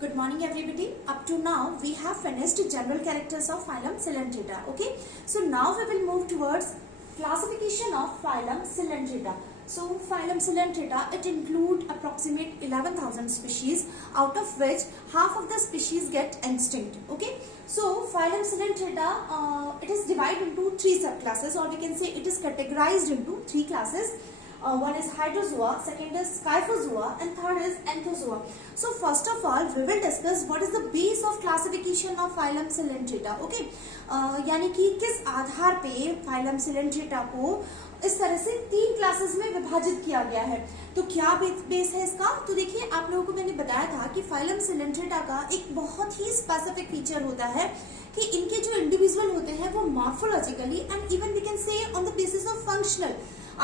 Good morning everybody. Up to now we have finished general characters of phylum Coelentera. Okay, so now we will move towards classification of phylum Coelentera. So phylum Coelentera, it include approximate 11,000 species, out of which half of the species get extinct. Okay, so phylum Coelentera, it is divided into three subclasses, or we can say it is categorized into three classes. One is Hydrozoa, second is Scyphozoa, and third is Anthozoa. So first of all, we will discuss what is the base of classification of phylum Coelentera. Okay, यानी कि किस आधार पे phylum Coelentera को इस तरह से तीन classes में विभाजित किया गया है. तो क्या बेस है इसका? तो देखिए, आप लोगों को मैंने बताया था कि phylum Coelentera का एक बहुत ही स्पेसिफिक फीचर होता है कि इनके जो इंडिविजुअल होते हैं वो morphologically and even we can say on the basis of functional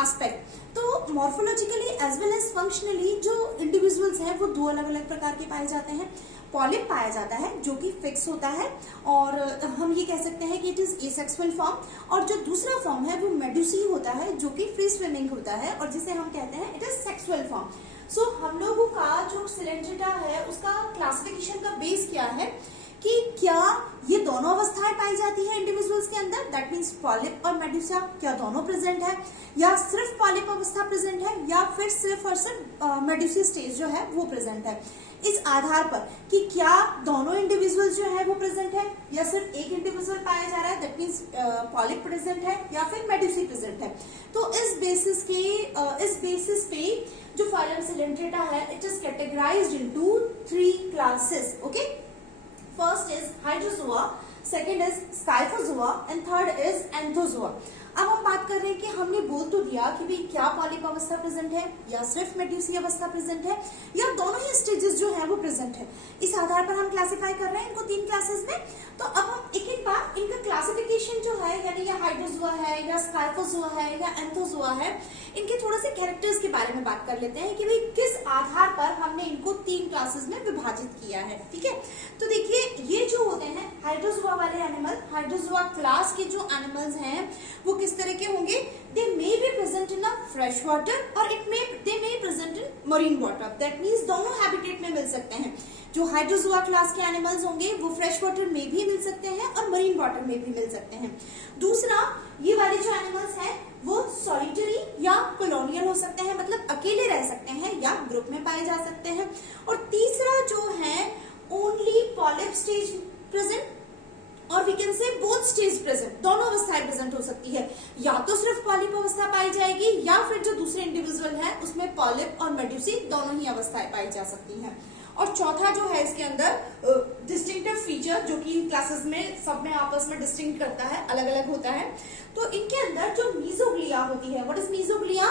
aspect. तो morphologically as well as functionally जो इंडिविजुअल्स हैं वो दो अलग अलग प्रकार के पाए जाते हैं. पॉलिप पाया जाता है जो कि फिक्स होता है, और हम ये कह सकते हैं कि इट इज एसेक्सुअल फॉर्म, और जो दूसरा फॉर्म है वो मेडुसी होता है जो कि फ्री स्विमिंग होता है, और जिसे हम कहते हैं इट इज सेक्सुअल फॉर्म. सो हम लोगों का जो Coelentera है उसका क्लासिफिकेशन का बेस क्या है कि क्या ये दोनों अवस्थाएं पाई जाती है इंडिविजुअल्स के अंदर, दैट मीन्स पॉलिप और मेडुसा, क्या दोनों प्रेजेंट है, या सिर्फ पॉलिप अवस्था प्रेजेंट है, या फिर सिर्फ और सिर्फ मेडुसी स्टेज जो है वो प्रेजेंट है. इस आधार पर कि क्या दोनों इंडिविजुअल जो है वो प्रेजेंट है, या सिर्फ एक इंडिविजुअल पाया जा रहा है, दैट मीन्स पॉलिप प्रेजेंट है या फिर मेडुसी प्रेजेंट है. तो इस बेसिस पे जो phylum Coelentera है, it is categorised into three classes. Okay, first is Hydrozoa, second is Scyphozoa and third is Anthozoa. अब हम बात कर रहे हैं कि हमने बोल तो दिया कि भाई क्या पॉलिप अवस्था प्रेजेंट है, या सिर्फ मेडुसी अवस्था प्रेजेंट है, या दोनों ही स्टेजेस जो है वो प्रेजेंट है. इस आधार पर हम क्लासिफाई कर रहे हैं इनको तीन क्लासेस में. तो अब हम एक एक बार इनका क्लासिफिकेशन जो है, यानी या Hydrozoa है, या Scyphozoa है, या Anthozoa है, इनके थोड़े से कैरेक्टर्स के बारे में बात कर लेते हैं कि भाई किस आधार पर हमने इनको तीन क्लासेस में विभाजित किया है. ठीक है, तो देखिए, ये जो होते हैं Hydrozoa वाले एनिमल, Hydrozoa क्लास के जो एनिमल्स हैं वो किस तरह के होंगे? They may be present in a fresh water, और they may present in marine water. That means दोनों हैबिटेट में मिल सकते हैं. जो Hydrozoa क्लास के एनिमल्स होंगे वो फ्रेश वाटर में भी मिल सकते हैं और मरीन वाटर में भी मिल सकते हैं. दूसरा, ये वाले जो एनिमल्स हैं वो सॉलिटरी या कॉलोनियल हो सकते हैं, मतलब अकेले रह सकते हैं या ग्रुप में पाए जा सकते हैं. और तीसरा जो है, ओनली पॉलिप स्टेज प्रेजेंट, और we can say both stage present, दोनों अवस्थाएं प्रेजेंट हो सकती है. या तो सिर्फ पॉलिप अवस्था पाई जाएगी, या फिर जो दूसरे इंडिविजुअल है उसमें पॉलिप और मेडुसी दोनों ही अवस्थाएं पाई जा सकती हैं. और चौथा जो है इसके अंदर डिस्टिंक्टिव फीचर, जो कि इन क्लासेस में सब में आपस में डिस्टिंक्ट करता है, अलग अलग होता है. तो इनके अंदर जो मीजोग्लिया होती है, व्हाट इज मीजोग्लिया?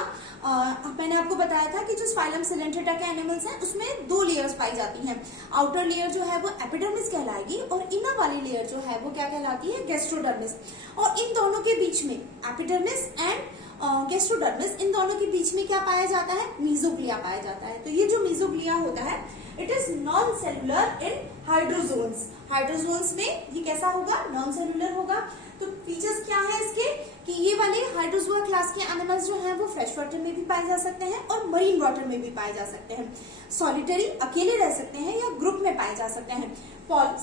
मैंने आपको बताया था कि जो phylum Coelentera के एनिमल्स हैं उसमें दो लेयर्स पाई जाती हैं. आउटर लेयर जो है वो एपिडर्मिस कहलाएगी, और इनर वाली लेयर जो है वो क्या कहलाती है? गैस्ट्रोडर्मिस. और इन दोनों के बीच में, एपिडर्मिस एंड गैस्ट्रोडर्मिस, इन दोनों के बीच में क्या पाया जाता है? मीजोग्लिया पाया जाता है. तो ये जो मीजोग्लिया होता है, it is non cellular in hydrozoans. Hydrozoans में ये कैसा होगा? नॉन सेलुलर होगा. तो फीचर्स क्या है इसके कि ये वाले Hydrozoa क्लास के एनिमल्स जो हैं वो फ्रेश वाटर में भी पाए जा सकते हैं और मरीन वाटर में भी पाए जा सकते हैं. सॉलिटरी अकेले रह सकते हैं या ग्रुप में पाए जा सकते हैं.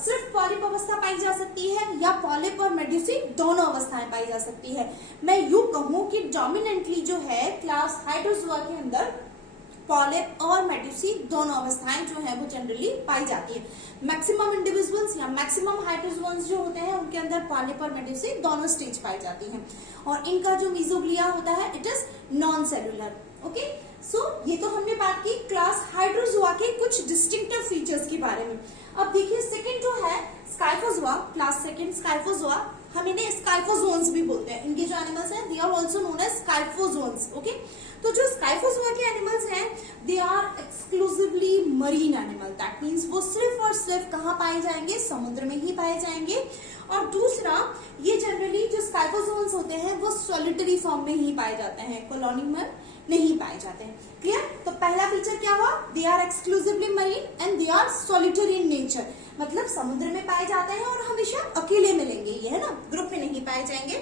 सिर्फ पॉलिप अवस्था पाई जा सकती है, या पॉलिप और मेडुसी दोनों अवस्थाएं पाई जा सकती है. मैं यूं कहूं कि डोमिनेंटली जो है क्लास Hydrozoa के अंदर पॉलिप और मेडुसी दोनों अवस्थाएं जो है वो जनरली पाई जाती है. मैक्सिमम इंडिविजुअल्स या मैक्सिमम हाइड्रोजोन्स जो होते हैं उनके अंदर पॉलिप और मेडुसी दोनों स्टेज पाई जाती हैं. और इनका जो मीजोग्लिया होता है, it is non cellular. Okay, so ये तो हमने बात की क्लास Hydrozoa के कुछ डिस्टिंक्टिव फीचर्स के बारे में. अब देखिए, सेकेंड जो है Scyphozoa, क्लास सेकेंड Scyphozoa, हम इन्हें स्काइफोजोन्स भी बोलते हैं. इनके जो एनिमल्स हैं, they are also known as scyphozoans. Okay, तो जो Scyphozoa के एनिमल्स हैं, they are exclusively marine animal. That means वो सिर्फ और सिर्फ कहाँ पाए जाएंगे? समुद्र में ही पाए जाएंगे. और दूसरा, ये जनरली जो स्काइफोजोन्स होते हैं वो सॉलिटरी फॉर्म में ही पाए जाते हैं, कॉलोनी में नहीं पाए जाते हैं. क्लियर? तो पहला फीचर क्या हुआ? They are exclusively marine and they are solitary in nature, मतलब समुद्र में पाए जाते हैं और हमेशा अकेले मिलेंगे, ये है ना, ग्रुप में नहीं पाए जाएंगे.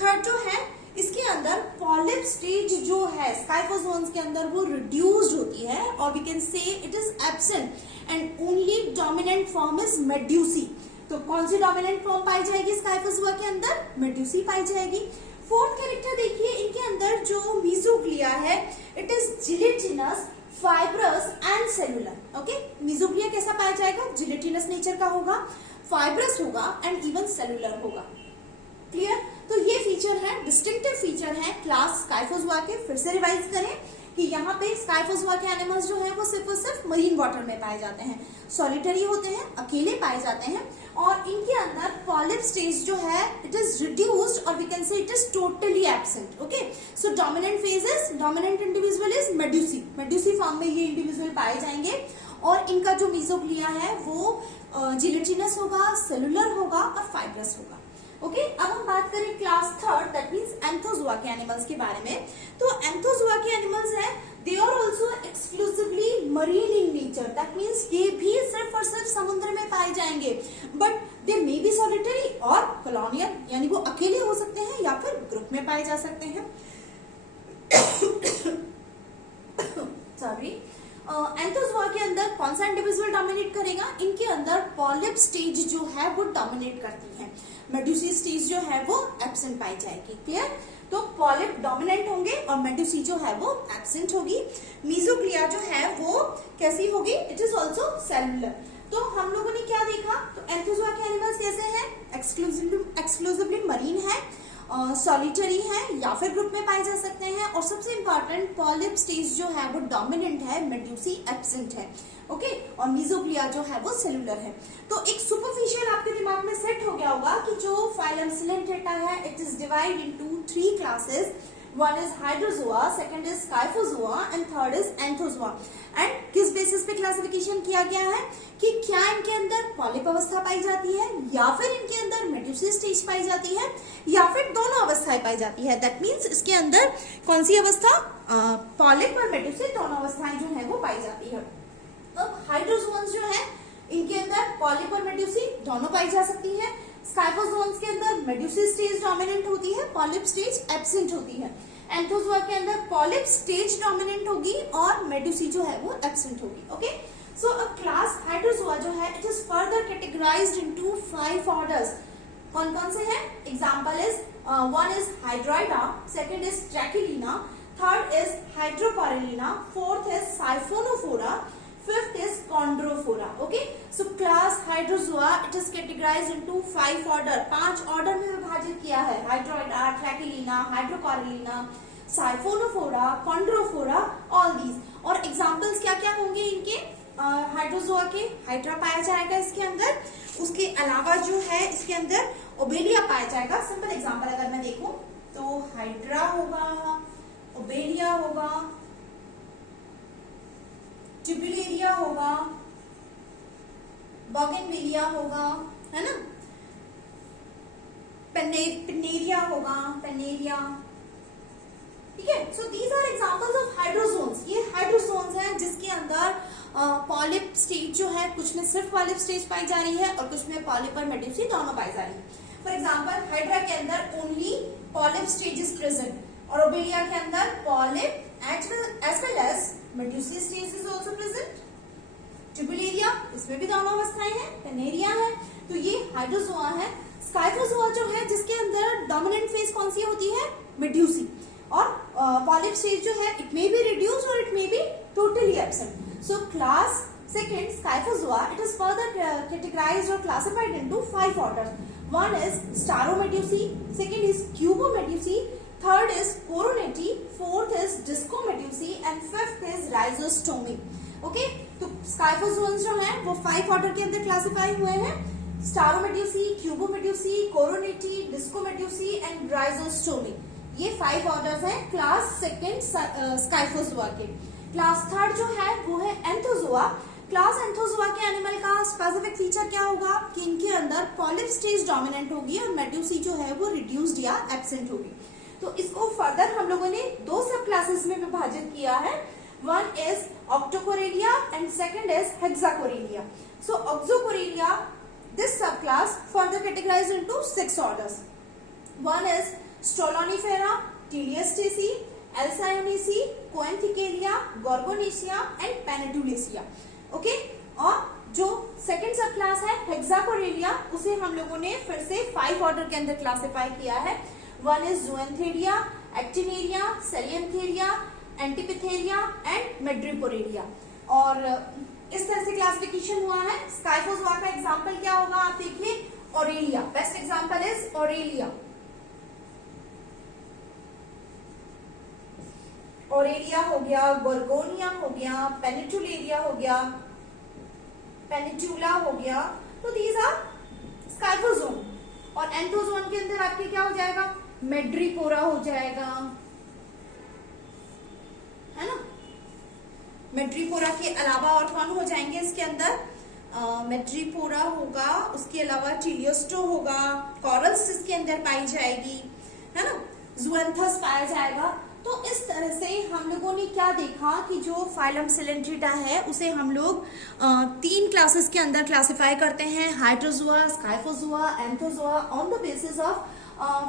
थर्ड जो है, इसके अंदर पॉलिप स्टेज जो है Scyphozoans के अंदर वो रिड्यूस्ड होती है और we can say it is absent and only dominant form is medusae. तो कौन सी डोमिनेंट फॉर्म पाई जाएगी स्काइफोज़ोआ के अंदर? मेड्यूसी पाई जाएगी। फोर्थ कैरेक्टर देखिए, इनके अंदर जो मीजोग्लिया है it is gelatinous, fibrous and cellular. Okay, mesoglea कैसा पाया जाएगा? जिलेटिनस नेचर का होगा, फाइब्रस होगा एंड इवन सेलुलर होगा। क्लियर? तो ये फीचर है, डिस्टिंक्टिव फीचर है क्लास स्काइफोज़ोआ के। फिर से रिवाइज करें कि यहाँ पे स्काइफोज़ोआ के एनिमल्स जो है वो सिर्फ और सिर्फ मरीन वाटर में पाए जाते हैं, सॉलिटरी होते हैं, अकेले पाए जाते हैं और इनके अंदर पॉलिप स्टेज जो है इट इज रिड्यूस्ड और we can say it is totally absent. Okay, so dominant phase is, dominant individual is medusae. Medusae form में ये इंडिविजुअल पाए जाएंगे और इनका जो मीजोग्लिया है वो जिलेटिनस होगा, सेलुलर होगा और फाइब्रस होगा। ओके, अब हम बात करें class third, that means Anthozoa के एनिमल्स के बारे में। तो एंथोज़ोआ के एनिमल्स हैं, they are also exclusively marine in nature, that means ये भी सिर्फ और सिर्फ समुद्र में पाए जाएंगे, but they may be solitary और कॉलोनियल, यानी वो अकेले हो सकते हैं या फिर ग्रुप में पाए जा सकते हैं। सॉरी, एंथोज़ोआ के अंदर कौन सा इंडिविजुअल डोमिनेट करेगा? इनके अंदर पॉलिप स्टेज जो है वो डोमिनेट करती है, मेड्यूसी स्टेज जो है वो एब्सेंट पाई जाएगी। क्लियर? तो पॉलिप डोमिनेंट होंगे और मेड्यूसी जो है वो एब्सेंट होगी। मीजोग्लिया जो है वो कैसी होगी? It is also cellular. तो हम लोगों ने क्या देखा? तो एंथोज़ोआ के एनिमल्स कैसे हैं? एक्सक्लूसिवली मरीन है, सॉलिटरी है या फिर ग्रुप में पाए जा सकते हैं और सबसे इंपॉर्टेंट पॉलिप स्टेज जो है वो डोमिनेंट है, मेड्यूसी एब्सेंट है। ओके, और मीजोग्लिया जो है वो सेलुलर है। तो एक सुपरफिशियल आपके दिमाग में सेट हो गया होगा कि जो फाइलम सिलेंट्रेटा है it is divide into 3 classes. One is Hydrozoa, second is Scyphozoa and third is Anthozoa. And किस बेसिस पे क्लासिफिकेशन किया गया है कि क्या इनके अंदर पॉलिप अवस्था पाई जाती है या फिर इनके अंदर मेड्यूसी स्टेज पाई जाती है या फिर दोनों अवस्थाएं पाई जाती है। दैट मीन्स इसके अंदर कौन सी अवस्था? पॉलिप और मेड्यूसी दोनों अवस्थाएं जो है वो पाई जाती है। अब हाइड्रोजोन्स जो है इनके अंदर पॉलिप और मेड्यूसी दोनों पाई जा सकती है। स्काइफोज़ोन्स के अंदर मेड्यूसी स्टेज डोमिनेंट होती है, पॉलिप स्टेज एब्सेंट होती है। एंथोज़ोआ के अंदर पॉलिप स्टेज डोमिनेंट होगी और मेड्यूसी जो है वो एब्सेंट होगी। Okay, so a class Hydrozoa जो है it is further categorized into 5 orders. कौन कौन से हैं? Example is one is Hydroida, second is Trachylina, third is Hydrocorallina, fourth is Siphonophora, fifth is chondrophora. Okay, so class hydrozoa it is categorized into 5 order, 5 order में विभाजित किया है। हाइड्रोइडा, ट्रैकिलिना, हाइड्रोकोरिलिना, siphonophora, chondrophora, all these. और examples क्या क्या होंगे इनके? Hydrozoa के हाइड्रा पाया जाएगा इसके अंदर, उसके अलावा जो है इसके अंदर ओबेलिया पाया जाएगा। सिंपल एग्जांपल अगर मैं देखूं तो हाइड्रा होगा, ओबेलिया होगा, ट्यूबुलेरिया होगा, बॉगनविलिया होगा, है ना, पेनेरिया होगा, पेनेरिया। ठीक है, so these are examples of hydrozoans. ये हाइड्रोजोन्स हैं जिसके अंदर पॉलिप स्टेज जो है, कुछ में सिर्फ पॉलिप स्टेज पाई जा रही है और कुछ में पॉलिप और मेड्यूसी दोनों पाई जा रही है। फॉर एग्जांपल हाइड्रा के अंदर only polyp stage is present और ओबेलिया के अंदर polyp as well as medusi stage is also present. ट्यूबुलेरिया, इसमें भी दोनों अवस्थाएं हैं, पेनेरिया है। तो ये हाइड्रोजोआ है। स्काइफोज़ोआ जो है जिसके अंदर डोमिनेंट फेज कौन सी होती है? मेड्यूसी। और पॉलिप स्टेज जो है इट मे बी रिड्यूस और it may be totally absent. So class second Scyphozoa it is further categorized और classified into 5 orders. One is Stauromedusae, second is Cubomedusae, third is Coronatae, fourth is Discomedusae and fifth is Rhizostomae. Okay, तो scyphozoans जो हैं वो 5 order के अंदर classify हुए हैं। स्टारोमेड्यूसी, क्यूबोमेड्यूसी, कोरोनेटी, डिस्कोमेड्यूसी and राइजोस्टोमी, ये 5 ऑर्डर्स हैं क्लास सेकंड स्काइफोज़ोआ के। क्लास थर्ड जो है वो है एंथोज़ोआ। क्लास एंथोज़ोआ के एनिमल का स्पेसिफिक फीचर क्या होगा कि इनके अंदर पॉलिप स्टेज डोमिनेंट होगी और मेड्यूसी जो है वो रिड्यूस्ड या एब्सेंट होगी। तो इसको फर्दर हम लोगों ने 2 सब क्लासेस में विभाजित किया है। One is Octocorallia and second is Hexacorallia. So Octocorallia, this subclass further categorized into 6 orders. One is Stolonifera, Telestacea Alcyonacea, Coenothecalia, Gorgonacea and Pennatulacea. Okay, और जो सेकंड सब क्लास है हेक्साकोरेलिया, उसे हम लोगों ने फिर से 5 ऑर्डर के अंदर क्लासिफाई किया है। One is Zoantharia, Actiniaria, Ceriantharia, Antipatharia and Madreporaria. और इस तरह से क्लासिफिकेशन हुआ है। स्काइफोज़ोआ का एग्जांपल क्या होगा, आप देखिए, Aurelia, best example is Aurelia. Aurelia हो गया, गोर्गोनिया हो गया, पेनिटुलेरिया हो गया, पेनिटुला हो गया, तो दीज आर स्काइफोज़ोन। और एंथोजोन के अंदर आपके क्या हो जाएगा, मेड्रिपोरा हो जाएगा, है ना। मेड्रिपोरा के अलावा और कौन हो जाएंगे इसके अंदर, मेड्रिपोरा होगा, उसके अलावा टिलियोस्टो होगा, कॉरल्स इसके अंदर पाई जाएगी, है ना, ज़ुएंथस पाया जाएगा। तो इस तरह से हम लोगों ने क्या देखा कि जो फाइलम सिलेंट्रेटा है उसे हम लोग 3 क्लासेस के अंदर क्लासिफाई करते हैं, Hydrozoa, Scyphozoa, Anthozoa, on the basis of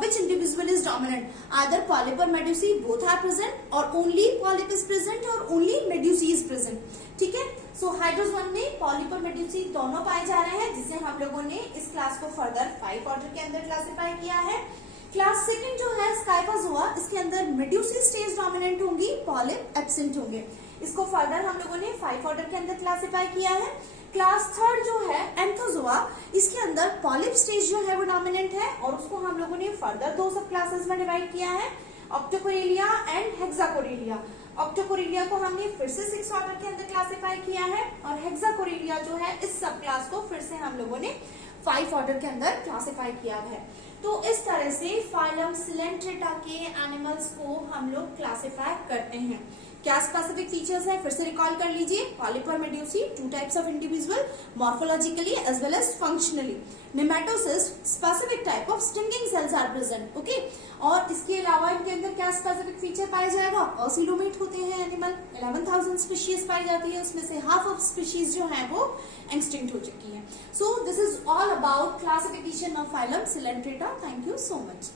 which individual is dominant, either polyp or medusae both are present or only polyp is present or only medusae is present। ठीक है, सो हाइड्रोजोन में polyp और medusae दोनों पाए जा रहे हैं, जिसे हम लोगों ने इस क्लास को फर्दर 5 ऑर्डर के अंदर क्लासिफाई किया है। क्लास सेकंड जो है स्काइफोज़ोआ, इसके अंदर मेड्यूसी स्टेज डोमिनेंट होंगी, पॉलिप एब्सेंट होंगे। इसको फर्दर हम लोगों ने 5 ऑर्डर के अंदर क्लासिफाई किया है। क्लास थर्ड जो है एंथोजोआ, इसके अंदर पॉलिप स्टेज जो है वो डोमिनेंट है, और उसको हम लोगों ने फर्दर 2 सब क्लासेस में डिवाइड किया है, ऑक्टोकोरेलिया एंड हेक्साकोरेलिया। ऑक्टोकोरेलिया को हमने फिर से 6 ऑर्डर के अंदर क्लासिफाई किया है, और हेक्साकोरेलिया जो है इस सब क्लास को फिर से हम लोगों ने 5 ऑर्डर के अंदर क्लासिफाई किया है। तो इस तरह से फाइलम सिलेंट्रेटा के एनिमल्स को हम लोग क्लासिफाई करते हैं। क्या स्पेसिफिक फीचर्स है, फिर से रिकॉल कर लीजिए। पॉलिप और medusae, 2 types of individual, morphologically as well as functionally. Nematocyst, specific type of stinging cells are present, okay. और इसके अलावा इनके अंदर क्या स्पेसिफिक फीचर पाया जाएगा, ऑसिलोमेट होते हैं एनिमल, 11,000 स्पीशीज पाई जाती है, उसमें से हाफ ऑफ स्पीशीज जो है वो एक्सटिंक्ट हो चुकी है। So this is all about classification of phylum Coelenterata. Thank you so much.